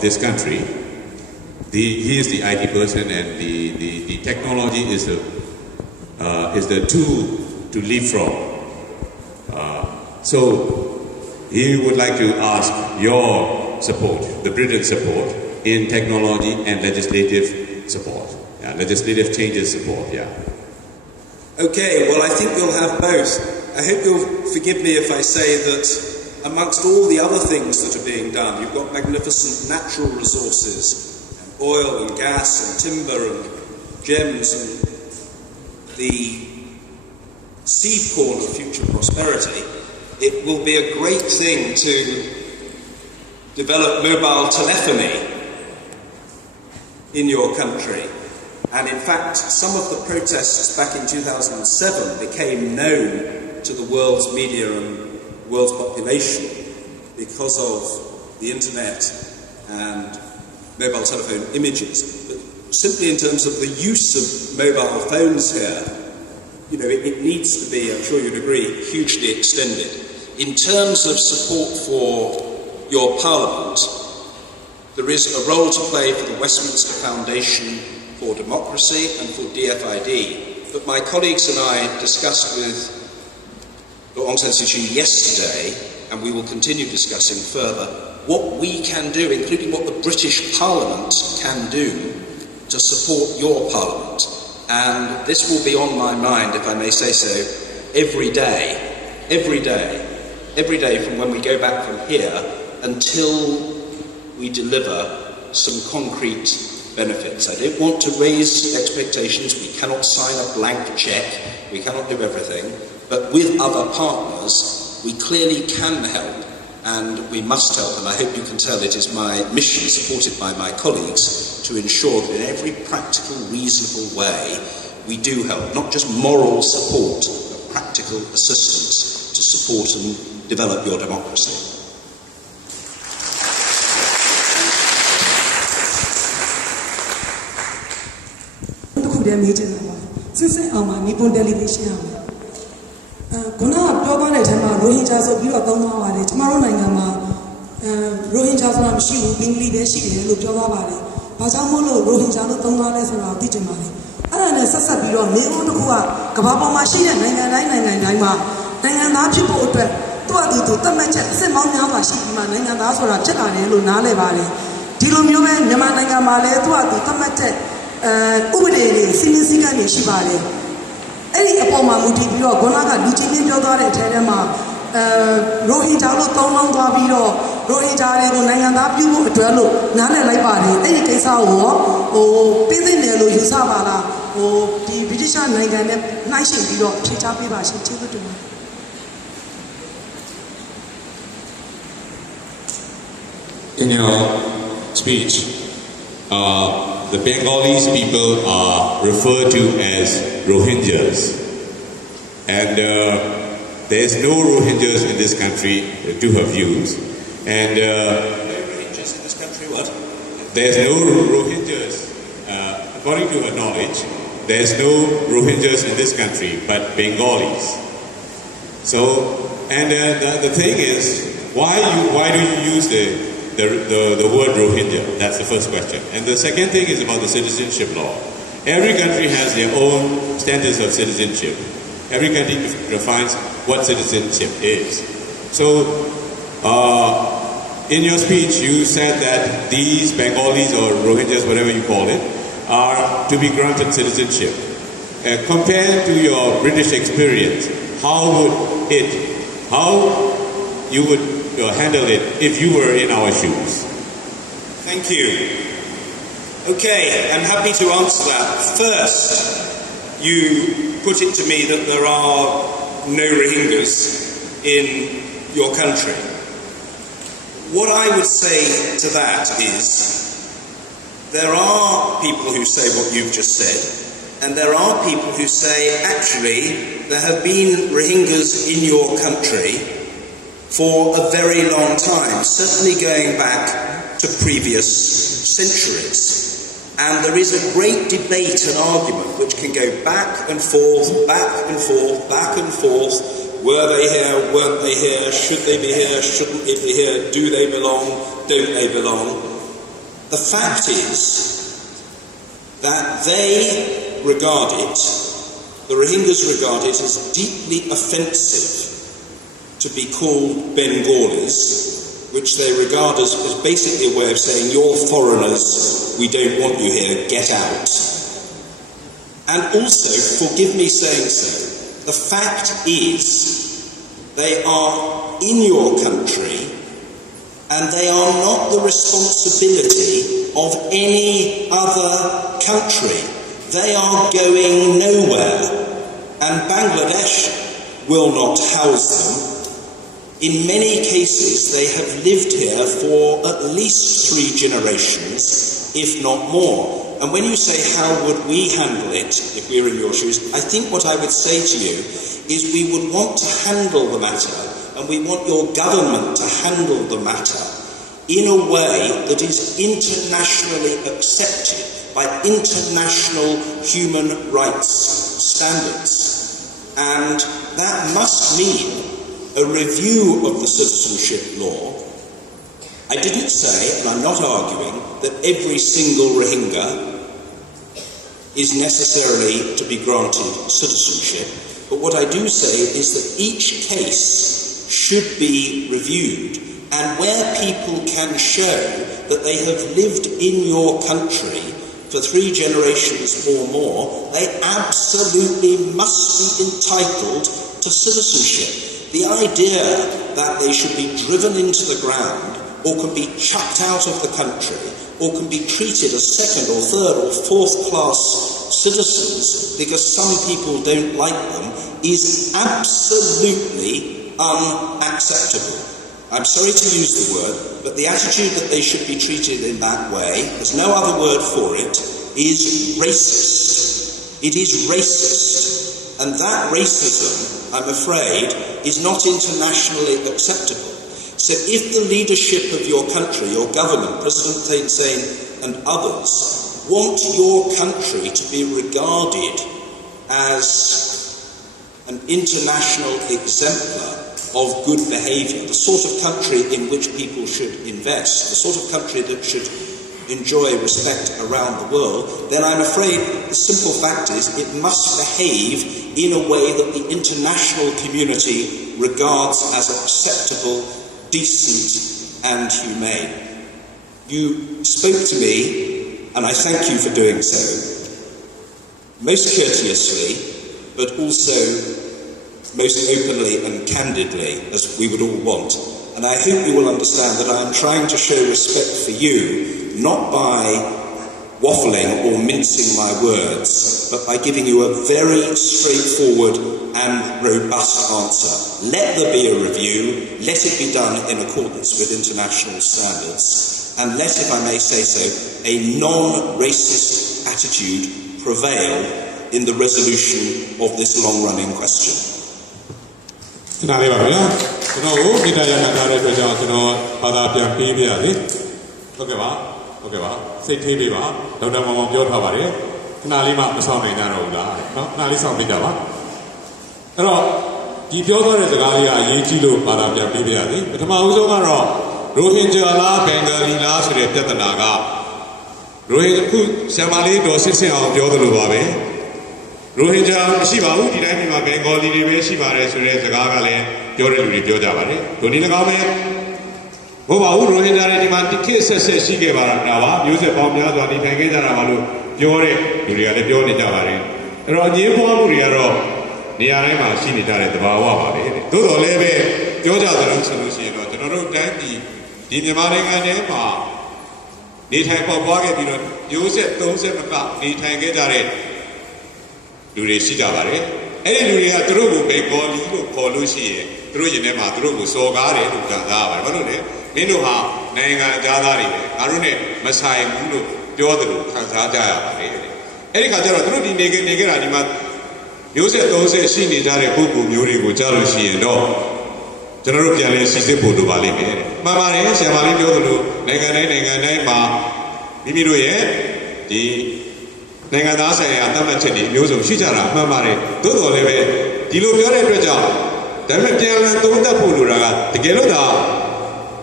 this country. He is the IT person, and the technology is the tool to live from. So he would like to ask your support, the British support, in technology and legislative support. Yeah, legislative changes support, yeah. Okay, well I think we'll have both. I hope you'll forgive me if I say that amongst all the other things that are being done, you've got magnificent natural resources, and oil and gas and timber and gems and the seed corn of future prosperity. It will be a great thing to develop mobile telephony in your country. And in fact, some of the protests back in 2007 became known to the world's media and world's population because of the internet and mobile telephone images. But simply in terms of the use of mobile phones here, you know, it needs to be, I'm sure you'd agree, hugely extended. In terms of support for your Parliament, there is a role to play for the Westminster Foundation for Democracy and for DFID. But my colleagues and I discussed with Aung San Suu Kyi yesterday, and we will continue discussing further, what we can do, including what the British Parliament can do to support your Parliament. And this will be on my mind, if I may say so, every day from when we go back from here until we deliver some concrete benefits. I don't want to raise expectations. We cannot sign a blank check. We cannot do everything. But with other partners, we clearly can help, and we must help. And I hope you can tell it is my mission, supported by my colleagues, to ensure that in every practical, reasonable way, we do help. Not just moral support, but practical assistance to support and develop your democracy. In your speech, the Bengalese people are referred to as Rohingyas, and there is no Rohingyas in this country to her views. And no Rohingyas in this country, what? There's no Rohingyas, according to her knowledge, there's no Rohingyas in this country, but Bengalis. So, and the thing is, why do you use the word Rohingya? That's the first question. And the second thing is about the citizenship law. Every country has their own standards of citizenship. Every country defines what citizenship is. So, in your speech, you said that these Bengalis or Rohingyas, whatever you call it, are to be granted citizenship. Compared to your British experience, how you would handle it if you were in our shoes? Thank you. Okay, I'm happy to answer that. First, you put it to me that there are no Rohingyas in your country. What I would say to that is, there are people who say what you've just said, and there are people who say, actually, there have been Rohingyas in your country for a very long time, certainly going back to previous centuries. And there is a great debate and argument which can go back and forth, back and forth, back and forth. Were they here? Weren't they here? Should they be here? Shouldn't they be here? Do they belong? Don't they belong? The fact is that they regard it, the Rohingyas regard it as deeply offensive to be called Bengalis, which they regard as basically a way of saying, you're foreigners, we don't want you here, get out. And also, forgive me saying so, the fact is they are in your country and they are not the responsibility of any other country. They are going nowhere, and Bangladesh will not house them. In many cases, they have lived here for at least 3 generations, if not more. And when you say, how would we handle it if we were in your shoes, I think what I would say to you is we would want to handle the matter, and we want your government to handle the matter in a way that is internationally accepted by international human rights standards. And that must mean a review of the citizenship law. I didn't say, and I'm not arguing, that every single Rohingya is necessarily to be granted citizenship, but what I do say is that each case should be reviewed, and where people can show that they have lived in your country for 3 generations or more, they absolutely must be entitled to citizenship. The idea that they should be driven into the ground, or can be chucked out of the country, or can be treated as 2nd or 3rd or 4th class citizens because some people don't like them, is absolutely unacceptable. I'm sorry to use the word, but the attitude that they should be treated in that way, there's no other word for it, is racist. It is racist. And that racism, I'm afraid, is not internationally acceptable. So if the leadership of your country, your government, President Thein Sein and others, want your country to be regarded as an international exemplar of good behaviour, the sort of country in which people should invest, the sort of country that should enjoy respect around the world, then I'm afraid the simple fact is it must behave in a way that the international community regards as acceptable, decent and humane. You spoke to me, and I thank you for doing so, most courteously, but also most openly and candidly, as we would all want. And I hope you will understand that I am trying to show respect for you, not by waffling or mincing my words, but by giving you a very straightforward and robust answer. Let there be a review, let it be done in accordance with international standards, and let, if I may say so, a non-racist attitude prevail in the resolution of this long-running question. နားလေးပါဗျာကျွန်တော်ကိုမိသားရနာထားတဲ့အတွက်ကြောင့်ကျွန်တော်ဘာသာပြန်ပေးပြရစေဟုတ်ကဲ့ပါစိတ်ထိပေးပါဒေါက်တာမောင်မောင်ပြောထားပါတယ်ခဏလေးမှမဆောင်နိုင်ကြတော့ဘူးလားเนาะခဏလေးဆောင်ပေးကြပါအဲ့တော့ဒီပြောသွားတဲ့စကားလေးကအရေးကြီးလို့ဘာသာပြန်ပေးပြရစေပထမဦးဆုံးကတော့ရိုဟင်ဂျာလားဘင်္ဂလီလားဆိုတဲ့ပြဿနာကရိုဟင်ဂျာခုဆံမလေးတော်စစ်စစ်အောင်ပြောသလိုပါပဲရိုဟင်ဂျာမရှိပါဘူးဒီတိုင်းပြည်မှာဘင်္ဂလီတွေပဲရှိပါတယ်ဆိုတဲ့စကားကလည်းပြောတဲ့လူတွေပြောကြပါတယ်ဒိုနည်း၎င်းပဲဘို့ပါဘူးရိုဟင်ဂျာတွေဒီမှာတစ်ခေတ်ဆက်ဆက်ရှိခဲ့ပါတာပါမျိုးဆက်ပေါင်းများစွာနေထိုင်ခဲ့ကြတာပါလို့ပြောတဲ့လူတွေကလည်းပြောနေကြပါတယ်အဲ့တော့အငြင်းပွားမှုတွေကတော့နေရာတိုင်းမှာရှိနေကြတဲ့သဘာဝပါပဲသို့တော်လည်းပဲပြောကြသလိုဆိုလို့ရှိရင်တော့ကျွန်တော်တို့တိုင်းပြည်ဒီမြန်မာနိုင်ငံထဲမှာနေထိုင်ပေါက်ပွားခဲ့ပြီးတော့မျိုးဆက်30မကနေထိုင်ခဲ့ကြတဲ့လူတွေရှိကြပါတယ်အဲ့ဒီလူတွေကသူတို့ကိုဘယ်ကော်လီလို့ခေါ်လို့ရှိရင်သူတို့ရင်ထဲမှာသူတို့ကိုစော်ကားတယ်လို့ခံစားရပါတယ်ဘာလို့လဲမင်းတို့ဟာနိုင်ငံသားတွေပဲငါတို့နဲ့မဆိုင်ဘူးလို့ပြောတယ်လို့ခံစားကြရပါတယ်အဲ့ဒီခါကျတော့သူတို့ဒီနေခဲ့တာဒီမှာမျိုးဆက်30ရှိနေကြတဲ့ပုဂ္ဂိုလ်မျိုးတွေကိုကြားလို့ရှိရင်တော့ကျွန်တော်တို့ပြန်လဲစီစစ်ဖို့လိုပါလိမ့်မယ်မှန်ပါတယ်ဆရာမလေးပြောသလိုနိုင်ငံတိုင်းမှာမိမိတို့ရဲ့ဒီနိုင်ငံသားဆိုင်ရာတတ်မှတ်ချက်တွေမျိုးစုံရှိကြတာမှန်ပါတယ်သို့တော်လည်းပဲဒီလိုပြောတဲ့အတွက်ကြောင့်ဒါပေမဲ့ပြန်လည်သုံးသပ်ဖို့လိုတာကတကယ်လို့ဒါ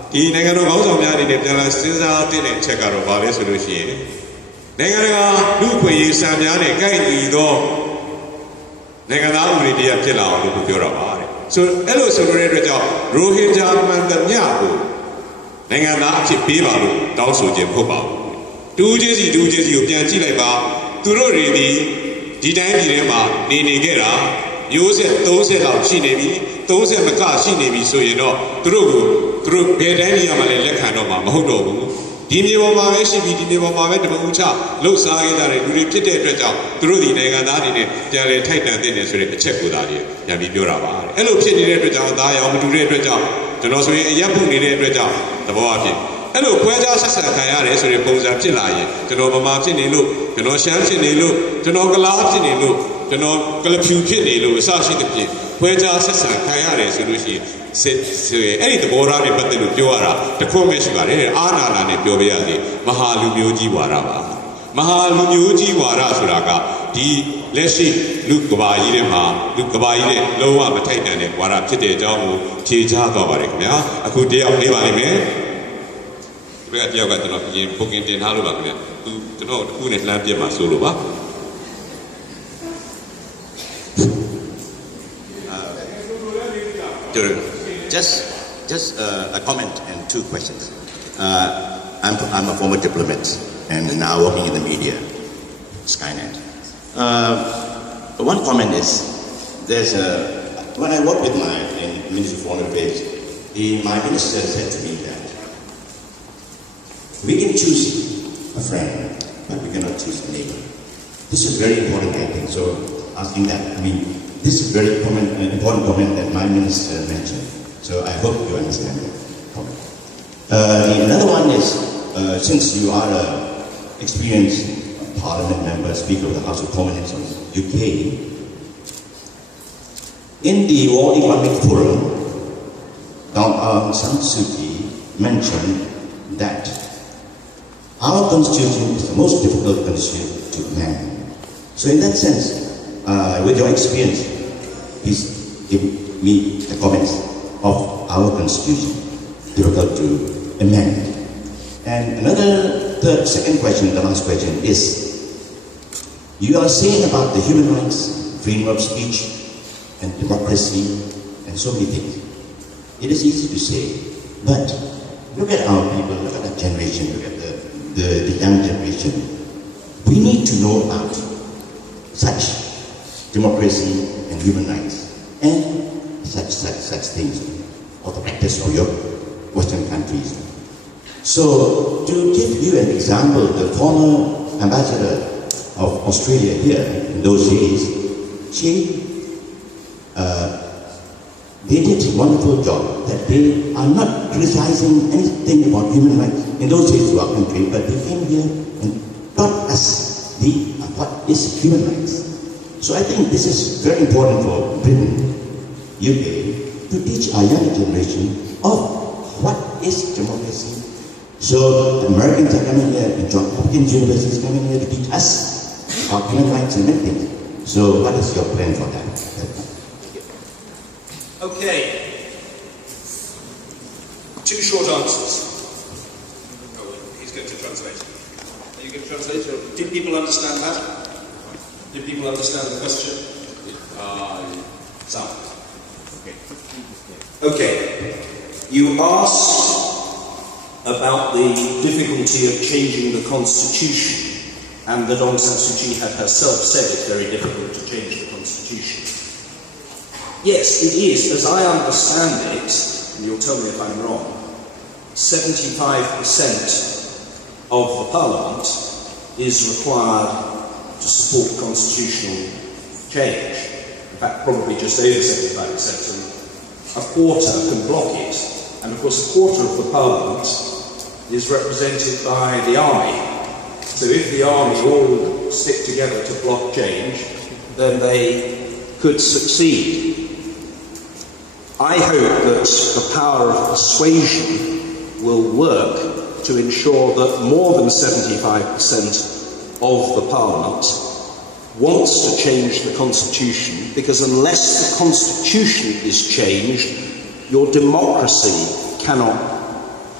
ဒီနိုင်ငံတော်ခေါင်းဆောင်များအနေနဲ့ပြန်လာစဉ်းစားတဲ့အချက်ကတော့ဘာလဲဆိုလို့ရှိရင်နိုင်ငံတကာလူ့အခွင့်အရေးစံများနဲ့ကိုက်ညီသောနိုင်ငံသားဥပဒေတရားဖြစ်လာအောင်လို့ပြောတာပါတဲ့ဆိုအဲ့လိုဆိုတဲ့အတွက်ကြောင့်ရိုဟင်ဂျာမှန်သမျှကိုနိုင်ငံသားအဖြစ်ပေးပါလို့တောင်းဆိုခြင်းဟုတ်ပါဘူးတူးချင်းစီကိုပြန်ကြည့်လိုက်ပါသူတို့တွေဒီတိုင်းပြည်ထဲမှာနေခဲ့တာမျိုးဆက်30လောက်ရှိနေပြီ30မကရှိနေပြီဆိုရင်တော့သူတို့ဘယ်တိုင်းနေရာမှာလဲလက်ခံတော့မှာမဟုတ်တော့ဘူးဒီမြေပေါ်မှာပဲရှိပြီးဒီမြေပေါ်မှာပဲတမန်ချလှုပ်ရှားခဲ့ကြတဲ့လူတွေဖြစ်တဲ့အတွက်ကြောင့်သူတို့ဒီနိုင်ငံသားတွေနဲ့ပြန်လည်ထိုက်တန်တဲ့ဆိုတဲ့အချက်ကိုသာပြန်ပြီးပြောတာပါအဲ့လိုဖြစ်နေတဲ့အတွက်ကြောင့်သားရောင်မတူတဲ့အတွက်ကြောင့်ကျွန်တော်ဆိုရင်အရက်ပုနေတဲ့အတွက်ကြောင့်သဘောအဖြစ်အဲ့လိုခွဲခြားဆက်ဆံခံရတယ်ဆိုတဲ့ပုံစံဖြစ်လာရင်ကျွန်တော်ဗမာဖြစ်နေလို့ကျွန်တော်ရှမ်းဖြစ်နေလို့ကျွန်တော်ကလားဖြစ်နေလို့ကျွန်တော်ကလဖြူဖြစ်နေလို့အစရှိတဲ့ပြင်ခွဲခြားဆက်ဆံခံရတယ်ဆိုလို့ရှိရင်အဲ့ဒီသဘောထားတွေပတ်သက်လို့ပြောရတာတခုမှရှိပါတယ်အာနာနာနဲ့ပြောပြရစီမဟာလူမျိုးကြီးဝါဒပါမဟာလူမျိုးကြီးဝါဒဆိုတာကဒီလက်ရှိလူကဘာကြီးထဲမှာလူကဘာကြီးနဲ့လုံးဝမထိုက်တန်တဲ့ဝါဒဖြစ်တဲ့အကြောင်းကိုဖြေချသွားပါတယ်ခင်ဗျာအခုတယောက်လေးပါလိမ့်မယ်ဒီဘက်ကတယောက်ကကျွန်တော်ပြင်ပုံကင်တင်ထားလို့ပါခင်ဗျာသူကျွန်တော်တခုနဲ့လှမ်းပြမှာဆိုလို့ပါJust a comment and two questions. I'm a former diplomat and now working in the media, Skynet. One comment is, when I worked with my Ministry of Foreign Affairs, my minister said to me that we can choose a friend, but we cannot choose a neighbor. This is very important, I think. So asking that, this is very important comment that my minister mentioned. So I hope you understand that comment. Another one is, since you are an experienced Parliament member, Speaker of the House of Commons of the UK, in the World Economic Forum, Aung San Suu Kyi mentioned that our constitution is the most difficult constitution to amend. So in that sense, with your experience, please give me the comments of our constitution, difficult to amend. And the second question, the last question is, you are saying about the human rights, freedom of speech, and democracy, and so many things. It is easy to say, but look at our people, look at our generation, look at the young generation. We need to know about such democracy and human rights, and such things, or the practice of your Western countries. So, to give you an example, the former ambassador of Australia here in those days, they did a wonderful job, that they are not criticizing anything about human rights in those days to our country, but they came here and taught us what is human rights. So I think this is very important for Britain, UK, to teach our younger generation of what is democracy. So the Americans are coming here, and John Hopkins University is coming here to teach us about human rights and many things. So what is your plan for that? Okay. Two short answers. Oh, he's going to translate. Are you going to translate? Did people understand that? Did people understand the question? Some. Okay. You asked about the difficulty of changing the constitution, and that Aung San Suu Kyi had herself said it's very difficult to change the constitution. Yes, it is. As I understand it, and you'll tell me if I'm wrong, 75% of the Parliament is required to support constitutional change. In fact, probably just over 75%, and a quarter can block it. And of course, a quarter of the Parliament is represented by the army. So if the army all stick together to block change, then they could succeed. I hope that the power of persuasion will work to ensure that more than 75% of the Parliament wants to change the Constitution, because unless the Constitution is changed, your democracy cannot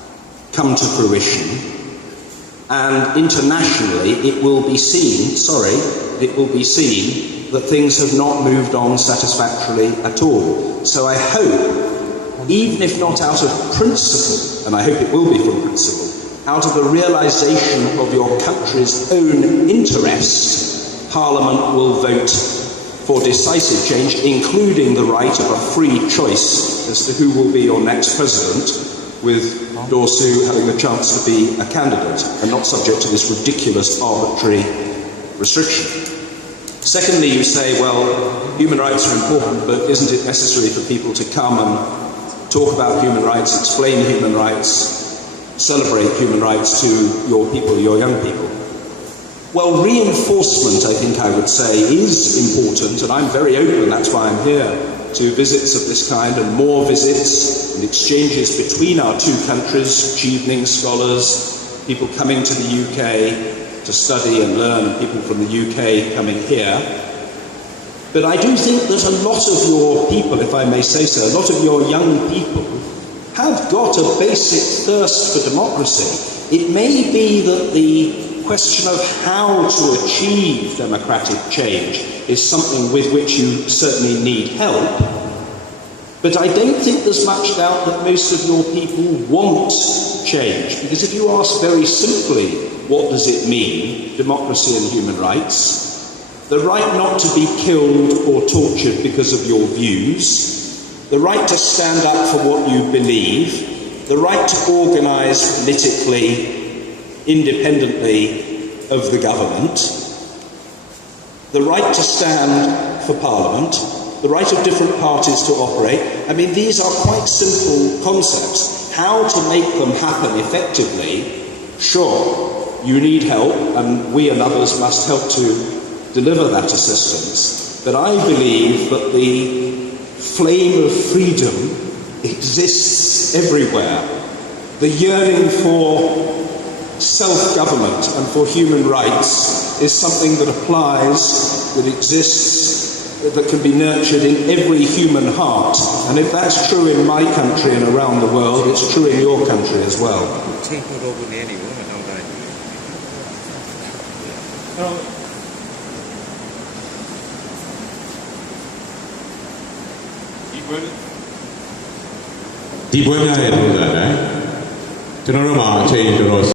come to fruition. And internationally, it will be seen that things have not moved on satisfactorily at all. So I hope, even if not out of principle, and I hope it will be from principle, out of the realisation of your country's own interest, Parliament will vote for decisive change, including the right of a free choice as to who will be your next president, with Dorsu having the chance to be a candidate and not subject to this ridiculous arbitrary restriction. Secondly, you say, well, human rights are important, but isn't it necessary for people to come and talk about human rights, explain human rights, celebrate human rights to your people, your young people? Well, reinforcement, I think I would say, is important, and I'm very open, that's why I'm here, to visits of this kind and more visits and exchanges between our two countries, evening scholars, people coming to the UK to study and learn, and people from the UK coming here. But I do think that a lot of your people, if I may say so, a lot of your young people have got a basic thirst for democracy. It may be that the question of how to achieve democratic change is something with which you certainly need help, but I don't think there's much doubt that most of your people want change, because if you ask very simply, what does it mean, democracy and human rights, the right not to be killed or tortured because of your views, the right to stand up for what you believe, the right to organise politically independently of the government, the right to stand for Parliament, the right of different parties to operate. I mean, these are quite simple concepts. How to make them happen effectively, sure, you need help, and we and others must help to deliver that assistance. But I believe that the flame of freedom exists everywhere. The yearning for self-government and for human rights is something that applies, that exists, that can be nurtured in every human heart. And if that's true in my country and around the world, it's true in your country as well. Di buona è